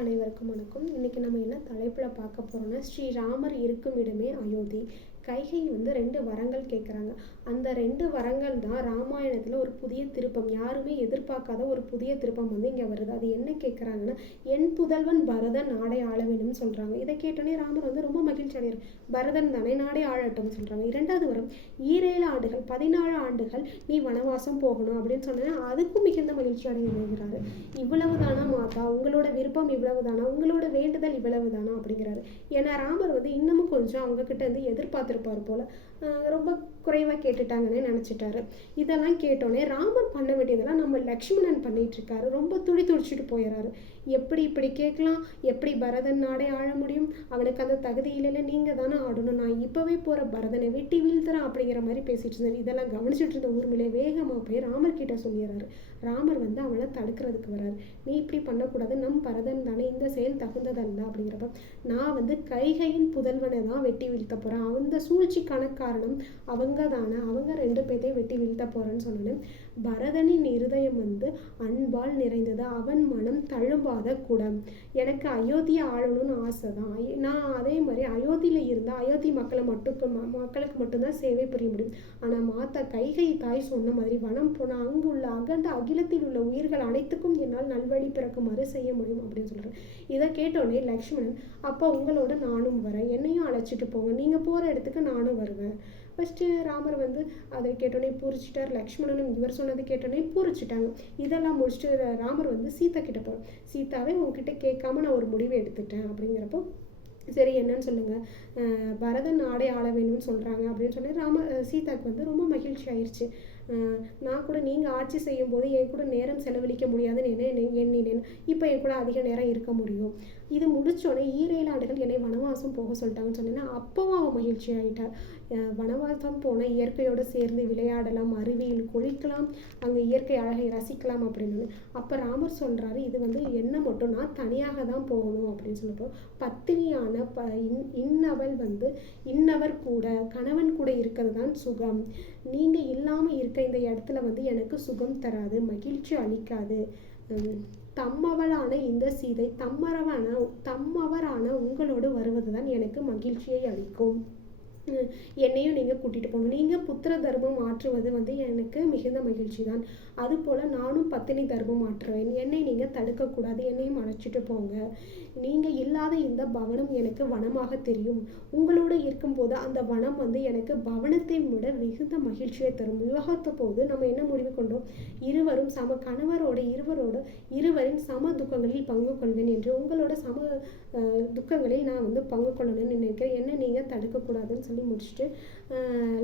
அனைவருக்கும் வணக்கம். இன்னைக்கு நம்ம என்ன தலைப்பில் பார்க்க போகிறோம்னா, ஸ்ரீராமர் இருக்கும் இடமே அயோத்தி. கைகை 2 வரங்கள் கேட்குறாங்க. அந்த 2 வரங்கள் தான் ராமாயணத்தில் ஒரு புதிய திருப்பம், யாருமே எதிர்பார்க்காத ஒரு புதிய திருப்பம் இங்கே வருது. அது என்ன கேட்குறாங்கன்னா, என் புதல்வன் பரதன் நாடை ஆள வேணும்னு சொல்கிறாங்க. இதை கேட்டோன்னே ராமர் ரொம்ப மகிழ்ச்சி அடைகிறார். பரதன் தானே நாடே ஆளட்டும்னு சொல்கிறாங்க. 2வது வரம், 7 ஆண்டுகள் 14 ஆண்டுகள் நீ வனவாசம் போகணும் அப்படின்னு சொன்னேன். அதுக்கும் மிகுந்த மகிழ்ச்சி அடைகிறாரு. இவ்வளவு தானா மாதா, உங்களோட விருப்பம் இவ்வளவு தானா, உங்களோட வேண்டுதல் இவ்வளவு தானா அப்படிங்கிறாரு. ஏன்னா ராமர் இன்னமும் கொஞ்சம் அவங்க கிட்ட எதிர்பார்த்துருப்பார் போல. ரொம்ப குறைவாக கேட்டுட்டாங்கன்னு நினச்சிட்டாரு. இதெல்லாம் கேட்டோன்னே ராமர் பண்ண வேண்டியதெல்லாம் நம்ம லக்ஷ்மணன் பண்ணிட்டு இருக்காரு. ரொம்ப துடிச்சுட்டு போயிடறாரு. எப்படி இப்படி கேட்கலாம், எப்படி பரதன் நாடே ஆள முடியும், அவனுக்கு அந்த தகுதி இல்லைல்ல, நீங்கள் தானே ஆடணும், நான் இப்போவே போகிற பரதனை வெட்டி வீழ்த்துறான் அப்படிங்கிற மாதிரி பேசிட்டு இருந்தார். இதெல்லாம் கவனிச்சுட்டு இருந்த ஊர்மிளே வேகமாக போய் ராமர் கிட்ட சொல்லிடுறாரு. ராமர் அவளை தடுக்கிறதுக்கு வர்றாரு. நீ இப்படி பண்ணக்கூடாது, நம் பரதன் தானே, இந்த செயல் தகுந்ததல்ல அப்படிங்கிறப்ப, நான் கைகையின் புதல்வனை தான் வெட்டி வீழ்த்த போகிறேன், அந்த சூழ்ச்சிக்கான காரணம் அவங்க தானே, அவங்க 2 பேர்த்தையும் வெட்டி வீழ்த்த போகிறேன்னு சொன்னேன். பரதனின் இருதயம் அன்பால் நிறைந்தது, அவன் மனம் தழும்பாத குடம். எனக்கு அயோத்தியை ஆளணும்னு ஆசை தான். நான் அதே மாதிரி அயோத்தியில் இருந்தால் அயோத்தி மக்களுக்கு மட்டும்தான் சேவை புரிய முடியும். ஆனால் மாதா கைகை தாய் சொன்ன மாதிரி வனம் போனால் அங்குள்ள அகண்ட அகிலத்தில் உள்ள உயிர்கள் அனைத்துக்கும் என்னால் நல்வழி பிறக்குமாறு செய்ய முடியும் அப்படின்னு சொல்கிறேன். இதை கேட்டோடனே லக்ஷ்மணன், அப்போ உங்களோட நானும் வரேன், என்னையும் அழைச்சிட்டு போங்க, நீங்கள் போகிற இடத்துக்கு நானும் வருவேன். ஃபஸ்ட்டு ராமர் அதை கேட்டோன்னே பூரிச்சிட்டார். லக்ஷ்மணனும் இவர் சொன்னது கேட்டோன்னே பூரிச்சிட்டாங்க. இதெல்லாம் முடிச்சுட்டு ராமர் சீதா கிட்ட போகிறார். சீதாவே உங்ககிட்ட கேட்காம நான் ஒரு முடிவை எடுத்துட்டேன் அப்படிங்கிறப்போ, சரி என்னன்னு சொல்லுங்கள், பரதன் நாடே ஆள வேணும்னு சொல்கிறாங்க அப்படின்னு சொல்லி சீதாவுக்கு ரொம்ப மகிழ்ச்சி ஆயிடுச்சு. நான் கூட நீங்கள் ஆட்சி செய்யும் போது என் கூட நேரம் செலவழிக்க முடியாதுன்னு எண்ணினேன், இப்போ என் கூட அதிக நேரம் இருக்க முடியும். இது முடித்தோடனே 7 ஆண்டுகள் என்னை வனவாசம் போக சொல்லிட்டாங்கன்னு சொன்னேன்னா, அப்போவும் அவன் மகிழ்ச்சி ஆகிட்டார். வனவாசம் போனால் இயற்கையோடு சேர்ந்து விளையாடலாம், அருவியில் குளிக்கலாம், அங்கே இயற்கை அழகை ரசிக்கலாம் அப்படின்னு. அப்போ ராமர் சொல்கிறாரு, இது என்ன மட்டும் நான் தனியாக தான் போகணும் அப்படின்னு சொல்லப்போ, பத்தினியான இன்னவள் இன்னவர் கூட கணவன் கூட இருக்கிறது தான் சுகம், நீங்கள் இல்லாமல் இருக்க இந்த இடத்துல எனக்கு சுகம் தராது, மகிழ்ச்சி அளிக்காது. தம்மவளான இந்த சீதை தம்மவரான உங்களோடு வருவது தான் எனக்கு மகிழ்ச்சியை அளிக்கும். என்னையும் நீங்கள் கூட்டிகிட்டு போகணும், நீங்கள் புத்திர தர்மம் ஆற்றுவது எனக்கு மிகுந்த மகிழ்ச்சி தான். அதுபோல் நானும் பத்தினி தர்மம் ஆற்றுவேன், என்னை நீங்கள் தடுக்கக்கூடாது, என்னையும் அழைச்சிட்டு போங்க. நீங்கள் இல்லாத இந்த பவனம் எனக்கு வனமாக தெரியும், உங்களோட இருக்கும்போது அந்த வனம் எனக்கு பவனத்தை விட மிகுந்த மகிழ்ச்சியை தரும். விவாகத்த போது நம்ம என்ன முடிவு கொண்டோம், இருவரும் இருவரின் சம துக்கங்களில் பங்கு கொள்வேன் என்று, உங்களோட சம துக்கங்களில் நான் பங்கு கொள்ளணும்னு நினைக்கிறேன், என்ன நீங்கள் தடுக்கக்கூடாதுன்னு சொல்லி முடிச்சுட்டு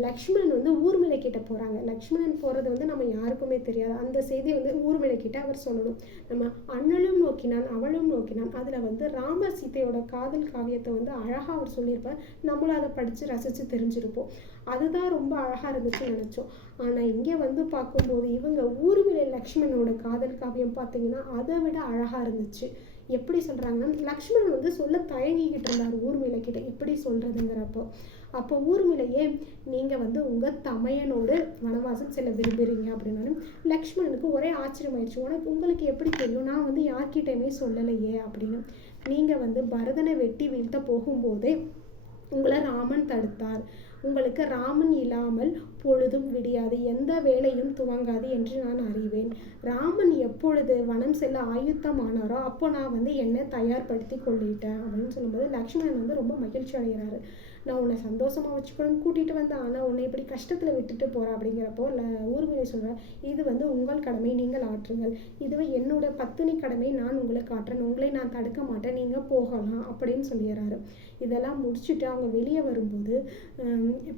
லக்ஷ்மணன் ஊர்மிளை கிட்ட போகிறாங்க. லக்ஷ்மணன் போகிறது நம்ம யாருக்குமே தெரியாது. அந்த செய்தி ஊர்மிளை கிட்ட அவர் சொல்லணும். நம்ம அண்ணலும் நோக்கினான் அவளும் நோக்கினான், அதில் ராமர் சீதையோட காதல் காவியத்தை அழகாக அவர் சொல்லியிருப்பார். நம்மளும் அதை படித்து ரசித்து தெரிஞ்சிருப்போம். அதுதான் ரொம்ப அழகாக இருந்துச்சுன்னு நினச்சோம். ஆனால் இங்கே பார்க்கும்போது இவங்க ஊர்மிளை லக்ஷ்மணனோட காதல் காவியம் பார்த்தீங்கன்னா அதை விட அழகாக இருந்துச்சு. எப்படி சொல்கிறாங்கன்னா, லக்ஷ்மணன் சொல்ல தயங்கிக்கிட்டு இருந்தார் ஊர்மிளை கிட்ட, எப்படி சொல்கிறதுங்கிறப்போ. அப்போ ஊர்மிளையே, நீங்கள் உங்கள் தமையனோடு வனவாசம் செல்ல விரும்புகிறீங்க அப்படின்னாலும் லக்ஷ்மணனுக்கு ஒரே ஆச்சரியமாயிடுச்சு. உங்களுக்கு எப்படி தெரியும், நான் யார்கிட்டையுமே சொல்லலையே அப்படின்னு. நீங்கள் பரதனை வெட்டி வீழ்த்த போகும்போதே உங்களை ராமன் தடுத்தார், உங்களுக்கு ராமன் இல்லாமல் பொழுதும் விடியாது, எந்த வேலையும் துவங்காது என்று நான் அறிவேன். ராமன் எப்பொழுது வனம் செல்ல ஆயுத்தமானாரோ அப்போ நான் என்னை தயார்படுத்தி கொள்ளிட்டேன் அப்படின்னு சொல்லும்போது லக்ஷ்மணன் ரொம்ப மகிழ்ச்சி அடைகிறாரு. நான் உன்னை சந்தோஷமாக வச்சுக்கணும்னு கூட்டிகிட்டு வந்தேன், ஆனால் உன்னை இப்படி கஷ்டத்தில் விட்டுட்டு போகிறேன் அப்படிங்கிறப்போ ஊர்மிளை சொல்கிறேன், இது உங்கள் கடமை, நீங்கள் ஆற்றுங்கள், இதுவே என்னோட பத்தினி கடமை, நான் உங்களுக்கு ஆற்றேன், உங்களை நான் தடுக்க மாட்டேன், நீங்கள் போகலாம் அப்படின்னு சொல்லிடுறாரு. இதெல்லாம் முடிச்சுட்டு அவங்க வெளியே வரும்போது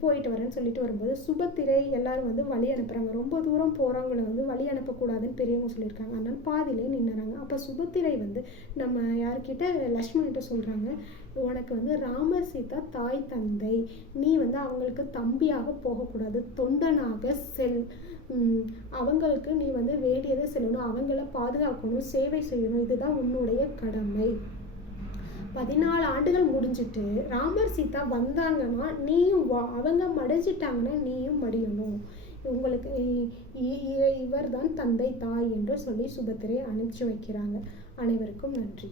போயிட்டு வரேன்னு சொல்லிட்டு வரும்போது சுபத்திரை எல்லாரும் வழி அனுப்புகிறாங்க. ரொம்ப தூரம் போகிறவங்களை வழி அனுப்பக்கூடாதுன்னு பெரியவங்க சொல்லியிருக்காங்க, அதனால் பாதியிலே நின்னுறாங்க. அப்போ சுபத்திரை நம்ம யார்கிட்ட லக்ஷ்மண்கிட்ட சொல்கிறாங்க, உனக்கு ராமர் சீதா தாய் தந்தை, நீ அவங்களுக்கு தம்பியாக போகக்கூடாது, தொண்டனாக செல், அவங்களுக்கு நீ வேண்டியதை செல்லணும், அவங்கள பாதுகாக்கணும், சேவை செய்யணும், இதுதான் உன்னுடைய கடமை. 14 ஆண்டுகள் முடிஞ்சிட்டு ராமர் சீதா வந்தாங்கன்னா நீயும் வா, அவங்க மடிஞ்சிட்டாங்கன்னா நீயும் மடியணும், உங்களுக்கு இவர் தான் தந்தை தாய் என்று சொல்லி சுபத்திரை அனுப்பிச்சு வைக்கிறாங்க. அனைவருக்கும் நன்றி.